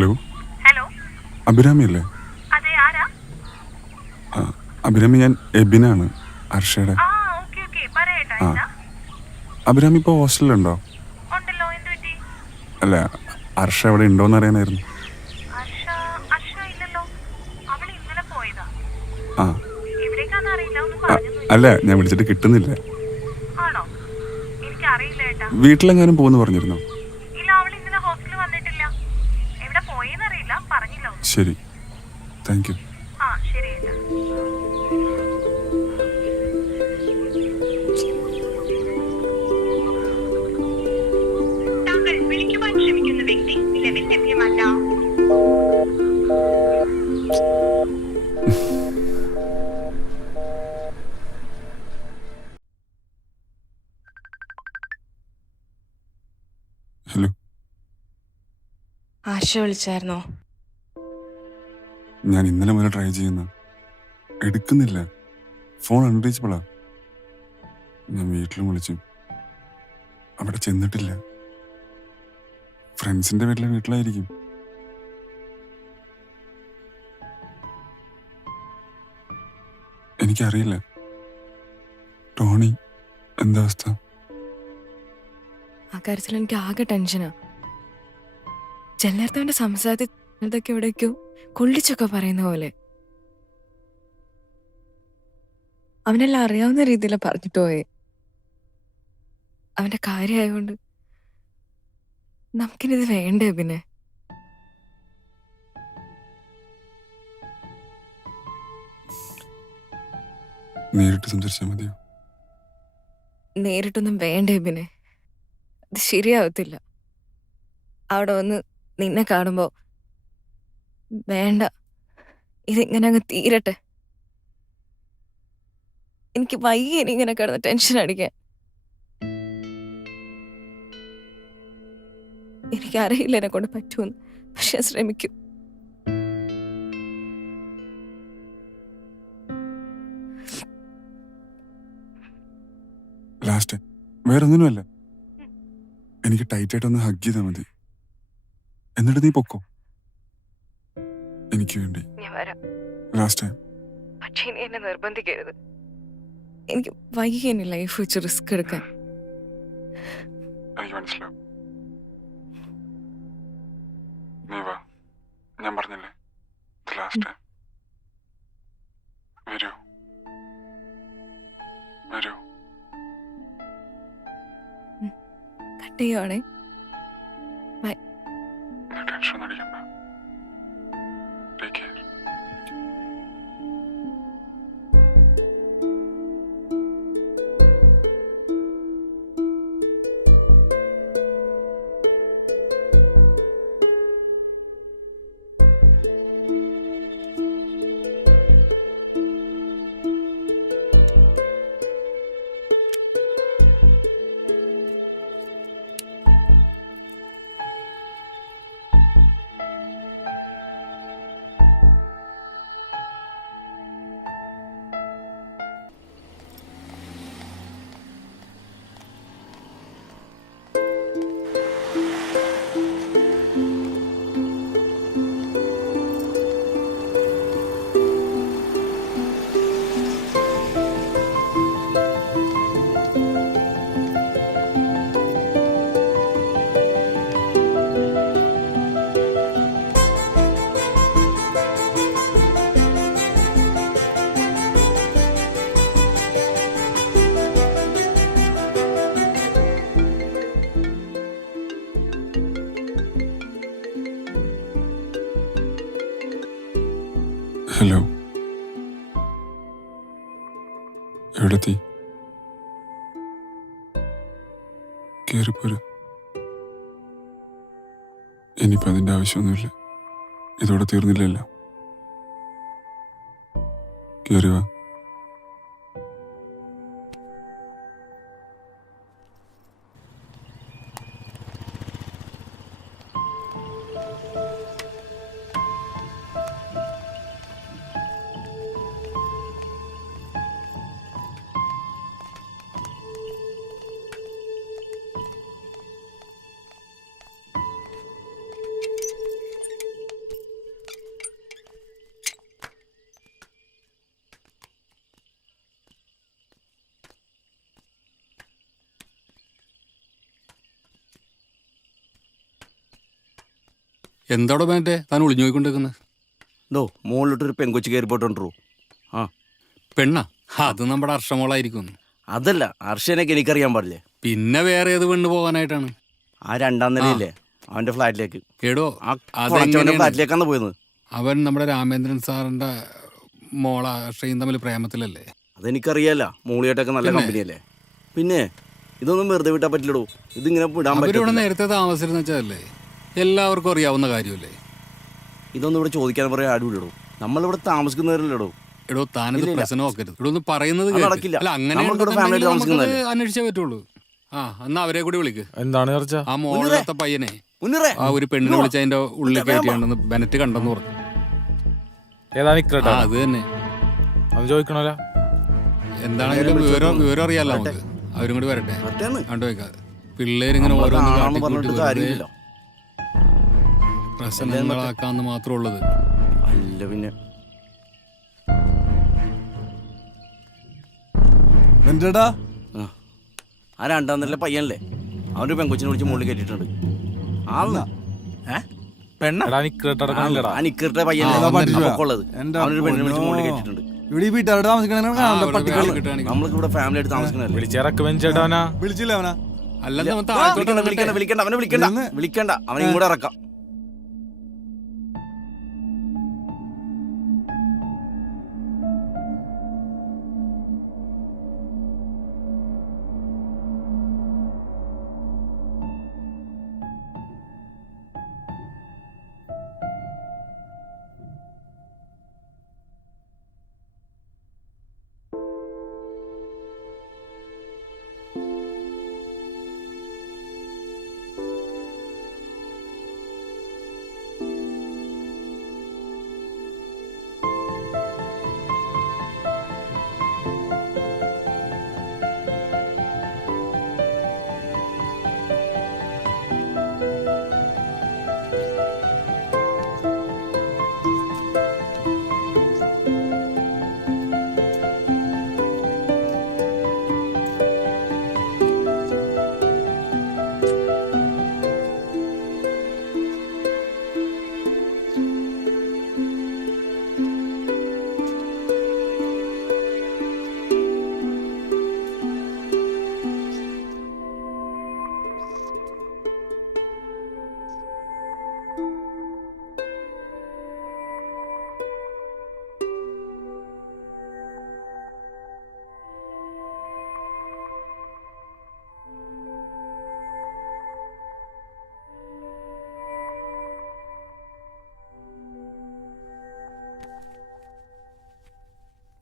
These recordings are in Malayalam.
ഹലോ, ഹലോ, അഭിരാമി അല്ലേ? അതെ, ആരാ? ആ, അഭിരാമി, ഞാൻ എബിനാണ്, ഹർഷയുടെ. ആ, ഓക്കെ ഓക്കെ, പറയേട്ടാ, ആ, എന്താ? അഭിരാമി ഇപ്പോൾ ഹോസ്റ്റലിലുണ്ടോ? ഉണ്ടല്ലോ, എന്ത് പറ്റി? അല്ല, ഹർഷ അവിടെ ഉണ്ടോയെന്ന് അറിയാനായിരുന്നു. അർഷ? അർഷ ഇല്ലല്ലോ, അവള് ഇന്നലെ പോയതാ. ആ, എവിടേക്കാന്ന് അറിയില്ല, ഒന്നും ആ, പറഞ്ഞൊന്നുമില്ല. അല്ല, ഞാൻ വിളിച്ചിട്ട് കിട്ടുന്നില്ല. ആണോ? എനിക്ക് അറിയില്ല ഏട്ടാ. വീട്ടിലെങ്ങാനും പോകുന്നു പറഞ്ഞിരുന്നോ? ഇല്ല, അവൾ ഇന്നലെ ഹോസ്റ്റലിൽ വന്നിട്ടില്ല. എവിടെ പോയെന്നറിയില്ല, പറഞ്ഞില്ല ഒന്നും. ശരി, താങ്ക് യു. ആ, ശരി ഏട്ടാ. താങ്കൾ വിളിക്കുവാൻ ശ്രമിക്കുന്ന വ്യക്തി നിലവിൽ ലഭ്യമല്ല. ഹലോ, ആശ വിളിച്ചായിരുന്നോ? ഞാൻ ഇന്നലെ മുതൽ ട്രൈ ചെയ്യുന്ന എടുക്കുന്നില്ല. ഫോൺ അൺറീച്ചബിളാ. ഞാൻ വീട്ടിലും വിളിച്ചു, അവിടെ ചെന്നിട്ടില്ല. ഫ്രണ്ട്സിന്റെ വീട്ടിലായിരിക്കും. എനിക്കറിയില്ല. ടോണി, എന്താ അവസ്ഥ? ആ കാര്യത്തിൽ എനിക്ക് ആകെ ടെൻഷനാ. ചെല്ലർത്തവന്റെ സംസാരത്തിൽ എവിടേക്കോ കൊള്ളിച്ചൊക്കെ പറയുന്ന പോലെ. അവനെല്ലാം അറിയാവുന്ന രീതിയിലാ പറഞ്ഞിട്ട് പോയെ. അവന്റെ കാര്യമായോണ്ട് നമുക്കിനിത് വേണ്ടേ? പിന്നെ നേരിട്ട് സംസാരിച്ചാൽ മതിയോ? നേരിട്ടൊന്നും വേണ്ടേ? പിന്നെ ഇത് ശരിയാവത്തില്ല. അവിടെ വന്ന് നിന്നെ കാണുമ്പോ വേണ്ട, ഇതിങ്ങനെ അങ്ങ് തീരട്ടെ. എനിക്ക് വയ്യ ഇനി ഇങ്ങനെ കിടന്ന് ടെൻഷൻ അടിക്കാൻ. എനിക്കറിയില്ല എന്നെ കൊണ്ട് പറ്റുമെന്ന്, പക്ഷെ ഞാൻ ശ്രമിക്കും. ലാസ്റ്റ് വേറൊന്നിനുമല്ല, എനിക്ക് ടൈറ്റായിട്ടൊന്ന് ഹഗ് ചെയ്താൽ മതി. എന്നിട്ട് നീ പൊക്കോ, എനിക്ക് വേണ്ടി. ഞാൻ വരാം, ലാസ്റ്റ് ടൈം. പക്ഷെ ഇനി എന്നെ നിർബന്ധിക്കരുത്. എനിക്ക് വയ്യ ഇനി ലൈഫ് വെച്ച് റിസ്ക് എടുക്കാൻ. എനിക്ക് മനസ്സിലാവും. നീ വാ, ഞാൻ പറഞ്ഞില്ലേ, ഇത് ലാസ്റ്റ് ടൈം. വരൂ, വരൂ. കട്ട് ചെയ്യുവാണേ. ബൈ. നീ ടെൻഷൻ ഒന്നും അടിക്കണ്ട. Take care. ഹലോ, എവിടെത്തി? കയറിപ്പോര്. ഇനിയിപ്പോൾ അതിൻ്റെ ആവശ്യമൊന്നുമില്ല, ഇതോടെ തീർന്നില്ലല്ലോ. കയറി വാ. എന്തോടെ മറ്റേ താൻ ഒളിഞ്ഞു പോയിക്കൊണ്ടിരിക്കുന്നത്? എന്തോ മുകളിലോട്ടൊരു പെങ്കൊച്ച് കയറി പോയിട്ടുണ്ടോ? ആ പെണ്ണാ? അത് നമ്മുടെ അർഷമോളായിരിക്കും. അതല്ല, അർഷനൊക്കെ എനിക്കറിയാൻ പാടില്ലേ. പിന്നെ വേറെ ഏത് പെണ്ണ് പോകാനായിട്ടാണ്? ആ 2ാം നിലയില്ലേ അവന്റെ ഫ്ലാറ്റിലേക്ക്. എടോ അവന്റെ അതെങ്ങനെയാണ്? ഫ്ലാറ്റിലേക്കാണ് പോയത്. അവൻ നമ്മുടെ രാമേന്ദ്രൻ സാറിന്റെ മോള അർഷയും തമ്മിൽ പ്രേമത്തിലല്ലേ? അതെനിക്കറിയാല, മൂളിയായിട്ടൊക്കെ നല്ല പിന്നെ? കമ്പനിയല്ലേ. പിന്നെ ഇതൊന്നും വെറുതെ വിട്ടാൻ പറ്റില്ലടോ. ഇതിങ്ങനെ വിടാൻ അവരിവിടെ പറ്റില്ല. നേരത്തെ താമസിച്ചിരുന്ന വെച്ചതല്ലേ? എല്ലാവർക്കും അറിയാവുന്ന കാര്യമല്ലേ? ഇതൊന്നും ഇവിടെ ചോദിക്കാൻ പറയാൻ ആരും ഇല്ലടോ. നമ്മളിവിടെ താമസിക്കുന്നവരല്ലടോ. എടോ താനത് ഇല്ലില്ല. പ്രശ്നം നോക്കരുത്. ഇവിടെ ഒന്ന് പറയുന്നത് അത് കേൾക്ക്. നടക്കില്ല. അല്ല അങ്ങനെ നമ്മൾക്കിവിടെ family ആയിട്ട് താമസിക്കുന്നതല്ലേ? അന്വേഷിച്ചേ പറ്റുള്ളൂ. ആ എന്നാ അവരെ കൂടി വിളിക്ക്. എന്താണ് ചർച്ച? ആ മോളത്തെ പയ്യനെ മുന്നേറെ ആ ഒരു പെണ്ണിനെ ഇങ്ങോ. വിളിച്ച് അതിന്റെ ഉള്ളിൽ വേഗം വാ. കയറ്റിയാണെന്ന് ബെനറ്റ് കണ്ടെന്ന് പറഞ്ഞു. ഏതാണ് ആ ഇക്രട്ടാ? അത് തന്നെ. അത് ചോദിക്കണല്ലോ. എന്താണെങ്കിലും നേരെ വിവരം വിളിച്ചോണ്ട് വിവരം അറിയാലോ വരട്ടെ. നമുക്ക്. അവരും കൂടി വരട്ടെ. മറ്റേന്ന് കണ്ടു വെക്കാതെ പിള്ളേരിങ്ങനെ നമ്മളെ ഓരോന്ന് കാണാന്ന് കാട്ടിക്കൂട്ടി പറഞ്ഞിട്ട് വെറുതെ കാര്യമില്ല. പ്രശ്നങ്ങളാക്കാന്ന് മാത്രമേ ഉള്ളത്. അല്ല പിന്നെ വെഞ്ചേട്ടാ, ആ 2ാം നിലയിലെ പയ്യനല്ലേ അവന്റെ പെങ്കൊച്ചിനെ വിളിച്ച് മുകളിൽ കയറ്റിട്ടുണ്ട്. ആള് പെണ്ണ ഇക്രട്ടടക്കണില്ലടാ. ആ നിക്കറിന്റെ പയ്യനല്ലേ അതാ പറ്റിച്ചു. ഉള്ളത്. എന്റെ അവനൊരു പെണ്ണിനെ വിളിച്ച് മുകളിൽ പൊന്നോ. കയറ്റിട്ടുണ്ട്. ഇവിടെ ഈ വീട്ടുകാരുടെ താമസിക്കണ ആ, അവരുടെ പട്ടിക്കളി പേര് കിട്ടുകയാണെങ്കിൽ. നമ്മൾക്ക് ഇവിടെ ഫാമിലി ആയിട്ട് താമസിക്കണല്ലേ. വിളിച്ചിറക്ക് വെഞ്ചേട്ടാനാ. വിളിച്ചില്ല അവനാ. അല്ലെന്ന് അവൻ വിളിക്കണ്ട താഴത്തോട്ട് വിളിക്കണ്ട വിളിക്കണ്ട അവനെ വിളിക്കണ്ട ഇന്ന്. വിളിക്കണ്ട അവനെ ഇങ്ങോട്ട് ഇറക്കാം.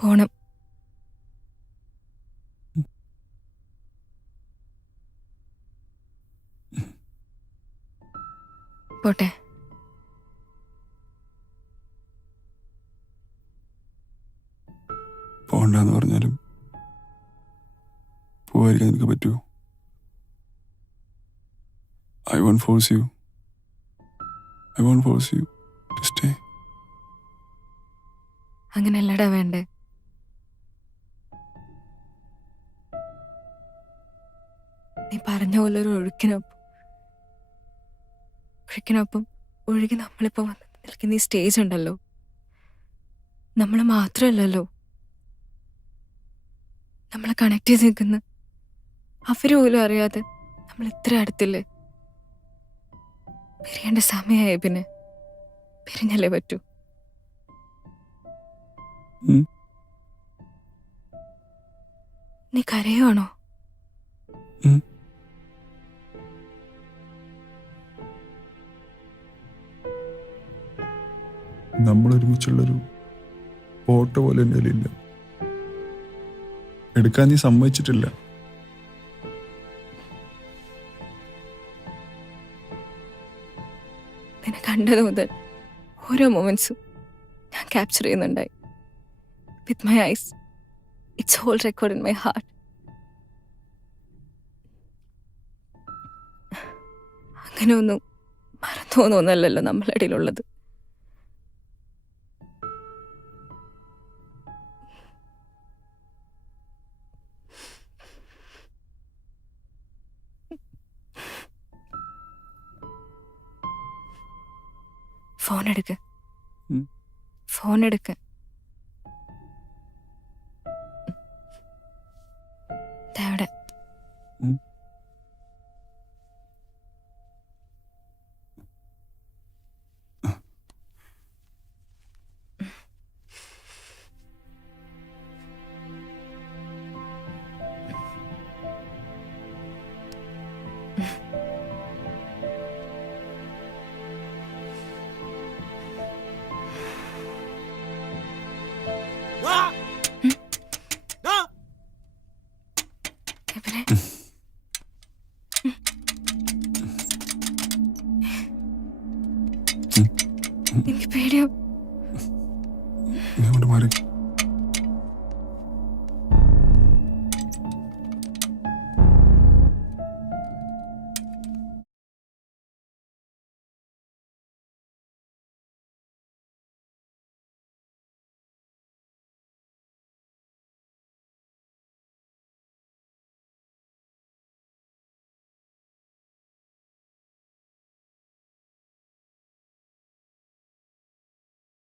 പോണം. പോട്ടെ. പോണ്ടെന്ന് പറഞ്ഞാലും പോവാതിരിക്കാൻ നിനക്ക് പറ്റുമോ? I won't force you. I won't force you to stay. അങ്ങനെയല്ലടാ വേണ്ടേ. നീ പറഞ്ഞ പോലെ ഒരു ഒഴുക്കിനൊപ്പം ഒഴുകി നമ്മളിപ്പോ വന്ന് നിൽക്കുന്ന ഈ സ്റ്റേജ് ഉണ്ടല്ലോ, നമ്മളെ മാത്രമല്ലല്ലോ, നമ്മളെ കണക്ട് ചെയ്ത് നിൽക്കുന്ന അവര് പോലും അറിയാതെ നമ്മൾ ഇത്ര അടുത്തില്ലേ. പിരിയേണ്ട സമയമായി, പിന്നെ പിരിഞ്ഞല്ലേ പറ്റൂ. ഉം. നീ കരയുവാണോ? ഉം. നമ്മൾ ഒരുമിച്ചുള്ളൊരു ഫോട്ടോ പോലെ എൻ്റെ കയ്യിലില്ല. എടുക്കാൻ നീ സമ്മതിച്ചിട്ടില്ല. നിന്നെ കണ്ടത് മുതൽ ഓരോ മൊമെന്റ്സും ഞാൻ ക്യാപ്ചർ ചെയ്യുന്നുണ്ടായി. With my eyes, it's whole record in my heart. അങ്ങനെ ഒന്നും മറന്നു പോകുന്നൊന്നല്ലല്ലോ നമ്മളിടയിലുള്ളത്. ഫോൺ എടുക്ക്. ഉം. ഫോൺ എടുക്ക്. ദാ അവിടെ. ഉം. കെവിനെ, എനിക്ക് പേടിയാ. നീ കൊണ്ട് മാറി